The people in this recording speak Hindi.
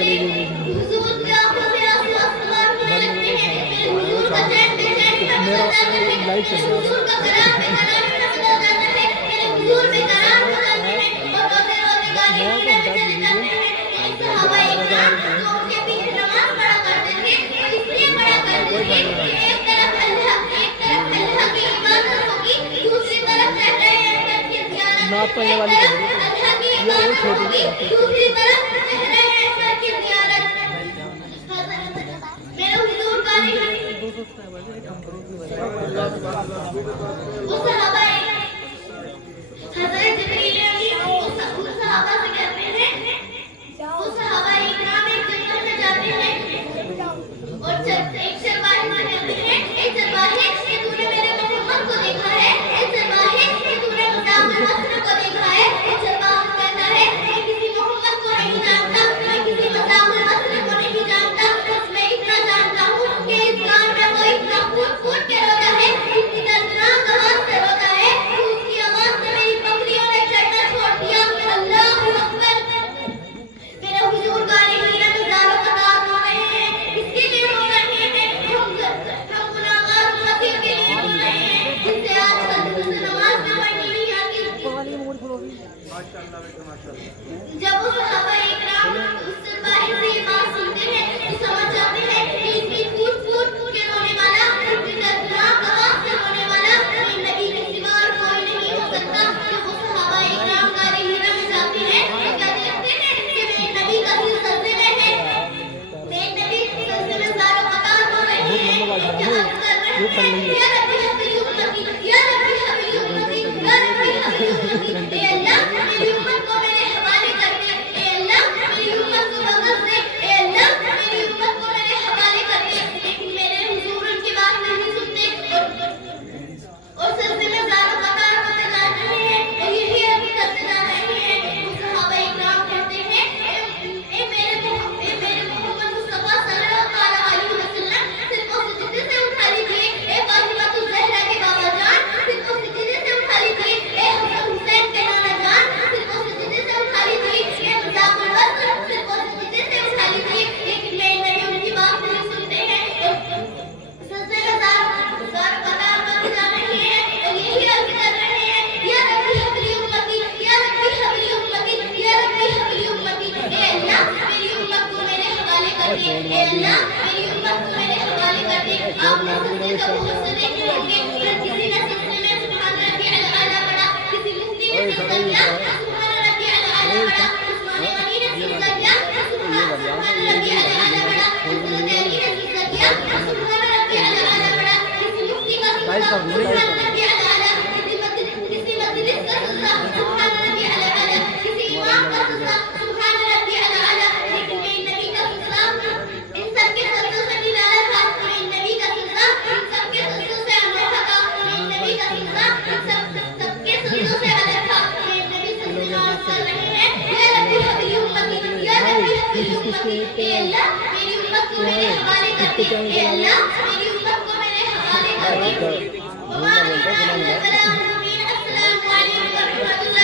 चली गई मेरा लाइट चल नाप पड़ने वाली ये और छोटी दूसरी तरफ जब उस सहाबा इकराम उस बाहर से ये बात सुनते हैं तो समझ जाते हैं कि इतनी फूट के रोने वाला, इतनी दर्दनाक आवाज से रोने वाला नबी के सिवा और कोई नहीं हो सकता। जब वो सहाबा इकराम गारे हिरा में जाते हैं तो क्या देखते हैं कि मेरे नबी का दिल सजदे में है, मेरे नबी सजदे में सारों कतार हो रहे हैं, क्या अर्ज कर रहे हैं, या रब्बी हबली उम्मती, या रब्बी हबली उम्मती, या रब्बी हबली उम्मती। ए अल्लाह मेरी उम्मत को मेरे हवाले कर दे, ए अल्लाह मेरी उम्मत को बख्श दे, ए अल्लाह मेरी उम्मत को मेरे हवाले कर दे। लेकिन मेरे हुजूर उनकी बात नहीं सुनते और सजदे में ज़ारो कतार होते जा रहे हैं और यही अभी करते जा रहे हैं। सहाबा इकराम कहते हैं ए मेरे मोहम्मद मुस्तफा सल्लल्लाहु अलैहि वसल्लम सिर को सजदे से उठा लीजिए, ए फातिमा तुल ज़हरा के बाबा जान सिर को सजदे से उठा लीजिए, ए हसन हुसैन के नाना जान सिर को सजदे से उठा लीजिए, ए मुजाफिर वस्त्र सिर को सजदे से उठा लीजिए। लेकिन मेरे नबी उनकी बात नहीं सुनते हैं और सजदे में ज़ारो कतार होते जा रहे हैं और यही अर्ज कर रहे हैं या रब्बी हबली उम्मती, या रब्बी हबली उम्मती, या रब्बी हबली उम्मती। ए अल्लाह मेरी उम्मत को मेरे हवाले कर दे, ए अल्लाह मेरी उम्मत को मेरे हवाले कर दे। आपने सजदे को बहुत से देखे होंगे, किसी ने सजदे में सुभान रब्बी अल आला पढ़ा, किसी मुफ्ती ने सजदा किया सुभान रब्बी अल आला पढ़ा, उस्मान गनी ने सजदा किया सुभान रब्बी अल आला पढ़ा, हज़रत अली ने सजदा किया सुभान रब्बी अल आला पढ़ा, किसी मुफ्ती का सजदा सुभान रब्बी अल आला, किसी मजलिस का सजदा सुभान रब्बी अल आला, किसी इमाम का सजदा सुभान रब्बी अल आला। लेकिन मेरे नबी का सजदा इन सब के सजदों से निराला था, मेरे नबी का सजदा इन सब के सजदों से अनोखा था, मेरे नबी का सजदा इन सबके सजदों से अलग था। मेरे नबी सजदे में अर्ज कर रहे हैं या रब्बी हबली उम्मती, या रब्बी हबली उम्मती। ए अल्लाह मेरी उम्मत को मेरे हवाले कर दे, ए अल्लाह मेरी उम्मत को मेरे हवाले कर दे। अस्सलामु अलैकुम व रहमतुल्लाहि व बरकातुहू।